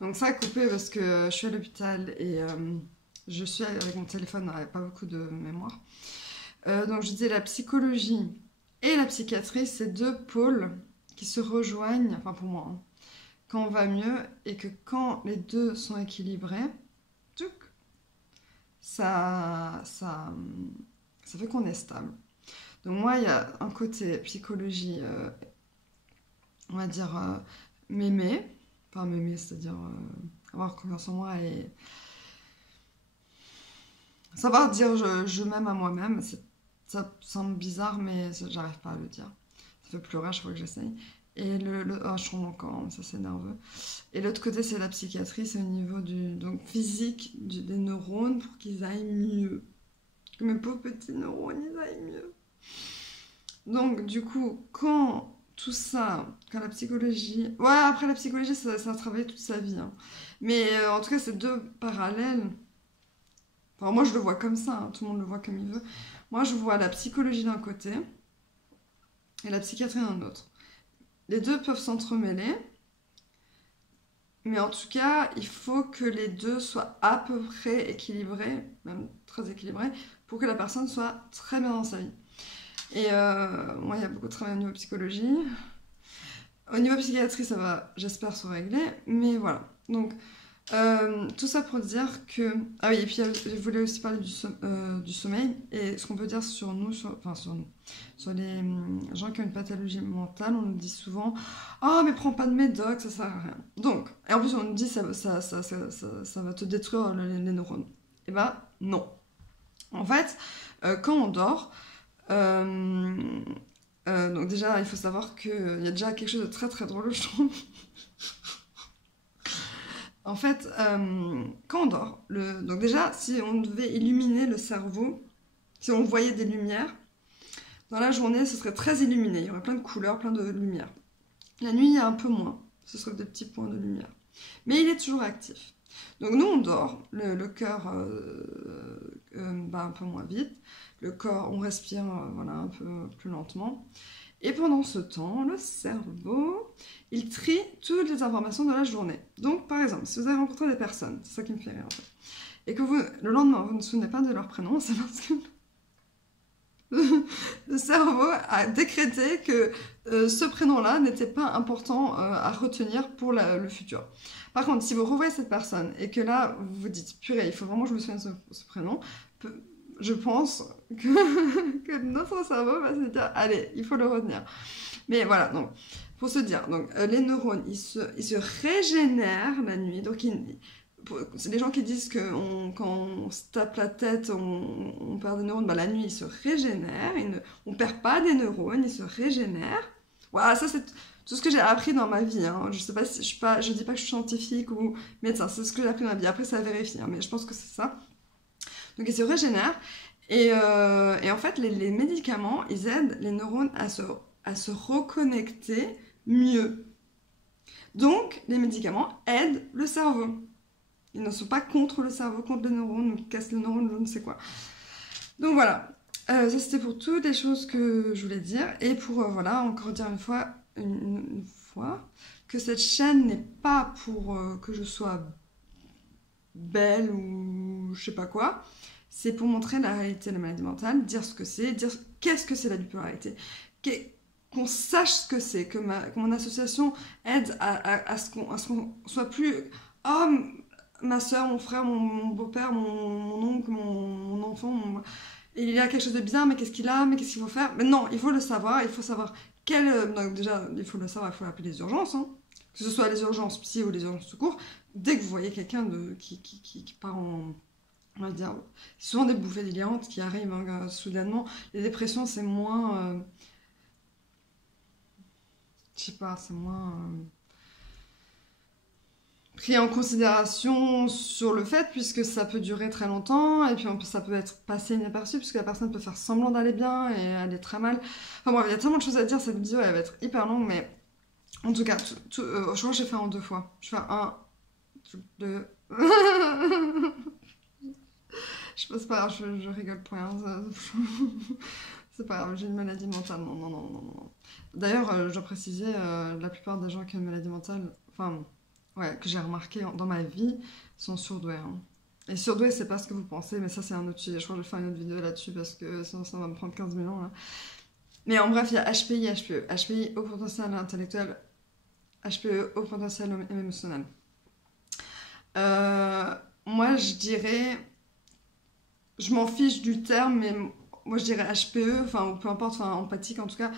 Donc ça a coupé parce que je suis à l'hôpital et je suis avec mon téléphone, avec pas beaucoup de mémoire. Donc je disais la psychologie et la psychiatrie, c'est deux pôles qui se rejoignent, enfin pour moi, hein, quand on va mieux et que quand les deux sont équilibrés, tchouk, ça fait qu'on est stable. Donc moi, il y a un côté psychologie, on va dire m'aimer, enfin m'aimer, c'est-à-dire avoir confiance en moi et savoir dire je m'aime à moi-même. Ça semble bizarre, mais j'arrive pas à le dire. Ça fait pleurer à chaque fois que j'essaye. Et oh, je trouve mon corps, ça c'est nerveux. Et l'autre côté, c'est la psychiatrie, c'est au niveau donc, physique des neurones pour qu'ils aillent mieux. Que mes pauvres petits neurones, ils aillent mieux. Donc, du coup, quand tout ça, quand la psychologie... Ouais, après la psychologie, ça a travaillé toute sa vie. Hein. Mais en tout cas, c'est deux parallèles. Enfin, moi, je le vois comme ça, hein. Tout le monde le voit comme il veut. Moi, je vois la psychologie d'un côté et la psychiatrie d'un autre. Les deux peuvent s'entremêler, mais en tout cas, il faut que les deux soient à peu près équilibrés, même très équilibrés, pour que la personne soit très bien dans sa vie. Et moi, il y a beaucoup de travail au niveau psychologie. Au niveau psychiatrie, ça va, j'espère, se régler, mais voilà. Donc, tout ça pour dire que... Ah oui, et puis je voulais aussi parler du sommeil, et ce qu'on peut dire sur nous, sur les gens qui ont une pathologie mentale, on nous dit souvent « Ah, mais prends pas de médoc, ça sert à rien. » Donc, et en plus on nous dit ça va te détruire les neurones. Eh ben, non. En fait, quand on dort, donc déjà, il faut savoir qu'il y a déjà quelque chose de très très drôle, je trouve. En fait, quand on dort, donc déjà, si on devait illuminer le cerveau, si on voyait des lumières, dans la journée, ce serait très illuminé. Il y aurait plein de couleurs, plein de lumière. La nuit, il y a un peu moins. Ce serait des petits points de lumière. Mais il est toujours actif. Donc nous, on dort, le cœur bat un peu moins vite, le corps, on respire voilà, un peu plus lentement. Et pendant ce temps, le cerveau, il trie toutes les informations de la journée. Donc, par exemple, si vous avez rencontré des personnes, c'est ça qui me fait rire en fait, et que le lendemain, vous ne vous souvenez pas de leur prénom, c'est parce que le cerveau a décrété que ce prénom-là n'était pas important à retenir pour le futur. Par contre, si vous revoyez cette personne et que là, vous vous dites, purée, il faut vraiment que je me souvienne de ce prénom, je pense que notre cerveau va se dire, allez, il faut le retenir. Mais voilà, donc, pour se dire, donc, les neurones, ils se régénèrent la nuit. Donc, c'est les gens qui disent que quand on se tape la tête, on perd des neurones. Bah, la nuit, ils se régénèrent. On ne perd pas des neurones, ils se régénèrent. Voilà, ça, c'est tout ce que j'ai appris dans ma vie. Hein. Je sais pas si je dis pas que je suis scientifique ou médecin, c'est ce que j'ai appris dans ma vie. Après, ça vérifie, hein, mais je pense que c'est ça. Donc, ils se régénèrent. Et en fait, les médicaments, ils aident les neurones à se reconnecter mieux. Donc, les médicaments aident le cerveau. Ils ne sont pas contre le cerveau, contre les neurones, ou cassent les neurones, je ne sais quoi. Donc voilà, ça c'était pour toutes les choses que je voulais dire. Et pour, voilà, encore dire une fois, que cette chaîne n'est pas pour que je sois belle ou je sais pas quoi. C'est pour montrer la réalité de la maladie mentale, dire ce que c'est, dire qu'est-ce que c'est la bipolarité. Qu'on sache ce que c'est, que mon association aide à ce qu'on soit plus... Oh, ma soeur, mon frère, mon beau-père, mon oncle, mon enfant, il a quelque chose de bizarre, mais qu'est-ce qu'il a, mais qu'est-ce qu'il faut faire? Mais non, il faut le savoir, il faut savoir donc déjà, il faut le savoir, il faut appeler les urgences, hein. Que ce soit les urgences psy ou les urgences tout court. Dès que vous voyez quelqu'un qui part en... On va dire, souvent des bouffées délirantes qui arrivent hein, soudainement. Les dépressions, c'est moins... je sais pas, c'est moins... pris en considération sur le fait, puisque ça peut durer très longtemps, et puis ça peut être passé inaperçu, puisque la personne peut faire semblant d'aller bien et aller très mal. Enfin bref, il y a tellement de choses à dire, cette vidéo elle va être hyper longue, mais en tout cas, je crois que j'ai fait en 2 fois. Je fais 1, 2... je sais pas, c'est pas grave, je rigole pour rien. C'est pas grave, j'ai une maladie mentale, non. D'ailleurs, je dois préciser, la plupart des gens qui ont une maladie mentale, enfin... ouais, que j'ai remarqué dans ma vie sont surdoués. Hein. Et surdoués, c'est pas ce que vous pensez, mais ça, c'est un autre sujet. Je crois que je vais faire une autre vidéo là-dessus parce que sinon, ça va me prendre 15 000 ans. Là. Mais en bref, il y a HPI et HPE. HPI, haut potentiel intellectuel. HPE, haut potentiel émotionnel. Moi, je dirais... Je m'en fiche du terme, mais moi, je dirais HPE, enfin, peu importe, enfin, empathique en tout cas.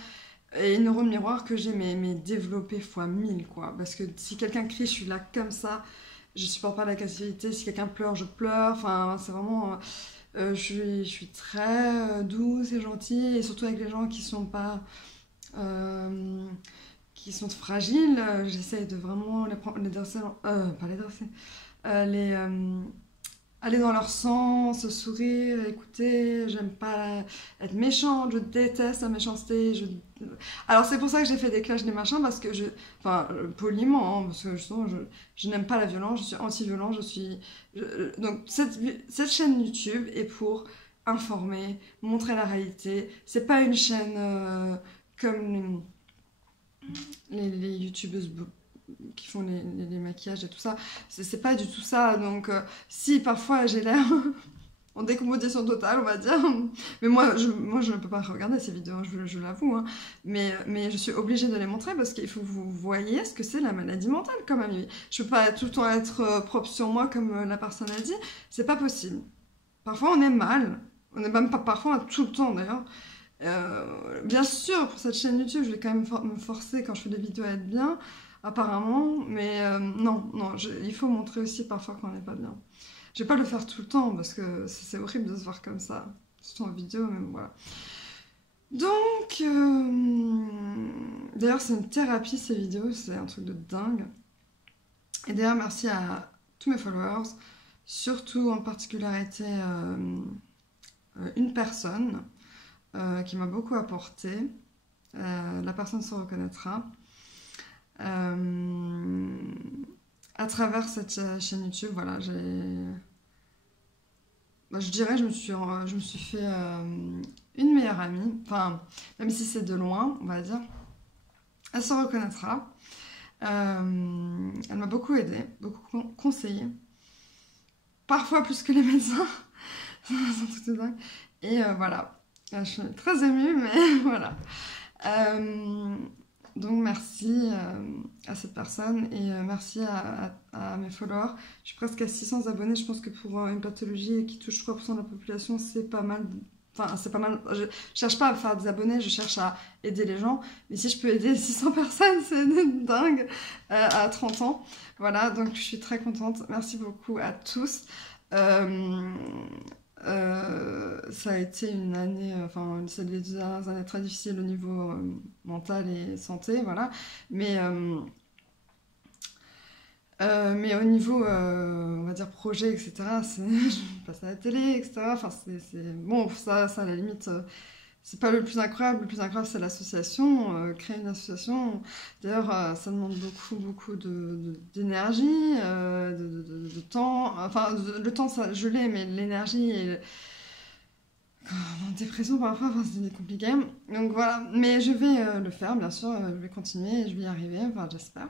Et neurones miroirs que j'ai mais développé fois 1000, quoi. Parce que si quelqu'un crie, je suis là comme ça. Je supporte pas l'agressivité. Si quelqu'un pleure, je pleure. Enfin, c'est vraiment... je suis très douce et gentille. Et surtout avec les gens qui sont pas... qui sont fragiles. J'essaye de vraiment les dresser... pas les dresser. Aller dans leur sens, sourire, écouter. J'aime pas être méchante, je déteste la méchanceté. Alors c'est pour ça que j'ai fait des clashs, des machins, parce que enfin, poliment, hein, parce que justement, je n'aime pas la violence, je suis anti-violent, donc cette chaîne YouTube est pour informer, montrer la réalité. C'est pas une chaîne comme les youtubeuses qui font les maquillages et tout ça, c'est pas du tout ça. Donc si parfois j'ai l'air en décomposition totale, on va dire, mais moi je ne peux pas regarder ces vidéos, hein, je l'avoue, hein. Mais je suis obligée de les montrer parce qu'il faut que vous voyez ce que c'est la maladie mentale quand même. Je peux pas tout le temps être propre sur moi comme la personne a dit, c'est pas possible. Parfois on est mal, on est même pas parfois tout le temps d'ailleurs. Bien sûr, pour cette chaîne YouTube, je vais quand même me forcer quand je fais des vidéos à être bien, apparemment, mais non, il faut montrer aussi parfois qu'on n'est pas bien. Je vais pas le faire tout le temps parce que c'est horrible de se voir comme ça, surtout en vidéo, mais voilà. Donc, d'ailleurs, c'est une thérapie ces vidéos, c'est un truc de dingue. Et d'ailleurs, merci à tous mes followers, surtout en particularité une personne qui m'a beaucoup apporté. La personne se reconnaîtra. À travers cette chaîne YouTube, voilà, je dirais, je me suis fait une meilleure amie, enfin, même si c'est de loin, on va dire. Elle se reconnaîtra. Elle m'a beaucoup aidée, beaucoup conseillé. Parfois plus que les médecins. C'est un truc de dingue. Et voilà. Je suis très émue, mais voilà. Donc merci à cette personne et merci à mes followers. Je suis presque à 600 abonnés. Je pense que pour une pathologie qui touche 3% de la population, c'est pas mal. Enfin, c'est pas mal. Je cherche pas à faire des abonnés, je cherche à aider les gens. Mais si je peux aider 600 personnes, c'est dingue à 30 ans. Voilà, donc je suis très contente. Merci beaucoup à tous. Ça a été une année, enfin, c'est les 2 dernières années très difficiles au niveau mental et santé, voilà. Mais au niveau, on va dire, projet, etc., je passe à la télé, etc. Enfin, bon, ça à la limite, c'est pas le plus incroyable. Le plus incroyable, c'est l'association, créer une association. D'ailleurs, ça demande beaucoup d'énergie, de temps. Enfin, le temps, ça, je l'ai, mais l'énergie et en dépression parfois, enfin, c'est compliqué. Donc voilà, mais je vais le faire, bien sûr, je vais continuer, je vais y arriver, enfin, j'espère.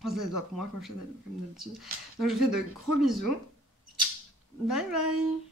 Croise les doigts pour moi, comme d'habitude. Donc je vous fais de gros bisous. Bye bye!